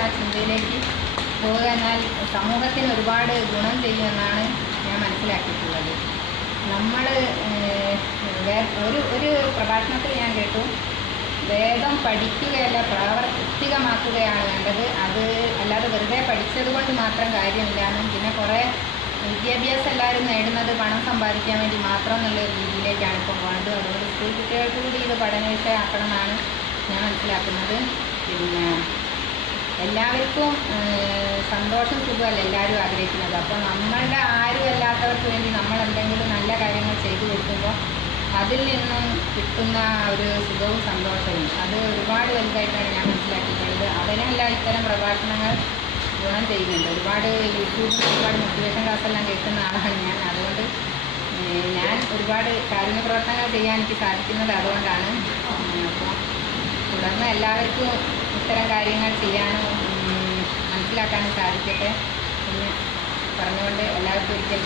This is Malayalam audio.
എന്ന ചിന്തയിലേക്ക് പോവുക എന്നാൽ സമൂഹത്തിന് ഒരുപാട് ഗുണം ചെയ്യുമെന്നാണ് ഞാൻ മനസ്സിലാക്കിയിട്ടുള്ളത്. നമ്മൾ ഒരു പ്രഭാഷണത്തിൽ ഞാൻ കേട്ടു, വേദം പഠിക്കുകയല്ല പ്രാവർത്തികമാക്കുകയാണ് വേണ്ടത്. അത് അല്ലാതെ വെറുതെ പഠിച്ചത് കൊണ്ട് മാത്രം കാര്യമില്ലാന്നും, പിന്നെ കുറേ വിദ്യാഭ്യാസം എല്ലാവരും നേടുന്നത് പണം സമ്പാദിക്കാൻ വേണ്ടി മാത്രം എന്നുള്ള രീതിയിലേക്കാണ് ഇപ്പോൾ പോകുന്നത്. അതുകൊണ്ട് സ്കൂൾ കുട്ടികൾക്ക് കൂടി ഇത് പഠന വിഷയമാക്കണമെന്നാണ് ഞാൻ മനസ്സിലാക്കുന്നത്. പിന്നെ എല്ലാവർക്കും സന്തോഷം സുഖമല്ല എല്ലാവരും ആഗ്രഹിക്കുന്നത്. അപ്പോൾ നമ്മളുടെ ആരും അല്ലാത്തവർക്ക് വേണ്ടി നമ്മൾ എന്തെങ്കിലും നല്ല കാര്യങ്ങൾ ചെയ്തു കൊടുക്കുമ്പോൾ അതിൽ നിന്നും കിട്ടുന്ന ഒരു സുഖവും സന്തോഷവും അത് ഒരുപാട് വലുതായിട്ടാണ് ഞാൻ മനസ്സിലാക്കിയിട്ടുള്ളത്. അതിനെല്ലാം ഇത്തരം പ്രഭാഷണങ്ങൾ ഗുണം ചെയ്യുന്നുണ്ട്. ഒരുപാട് യൂട്യൂബിൽ ഒരുപാട് മോട്ടിവേഷൻ ക്ലാസ്സെല്ലാം കേൾക്കുന്ന ആളാണ് ഞാൻ. അതുകൊണ്ട് ഞാൻ ഒരുപാട് കാരുണ്യ പ്രവർത്തനങ്ങൾ ചെയ്യാൻ എനിക്ക് സാധിക്കുന്നത് അതുകൊണ്ടാണ്. അപ്പോൾ തുടർന്ന് എല്ലാവർക്കും ഇത്തരം കാര്യങ്ങൾ ചെയ്യാനും മനസ്സിലാക്കാനും സാധിക്കട്ടെ എന്ന് പറഞ്ഞുകൊണ്ട് എല്ലാവർക്കും ഒരിക്കൽ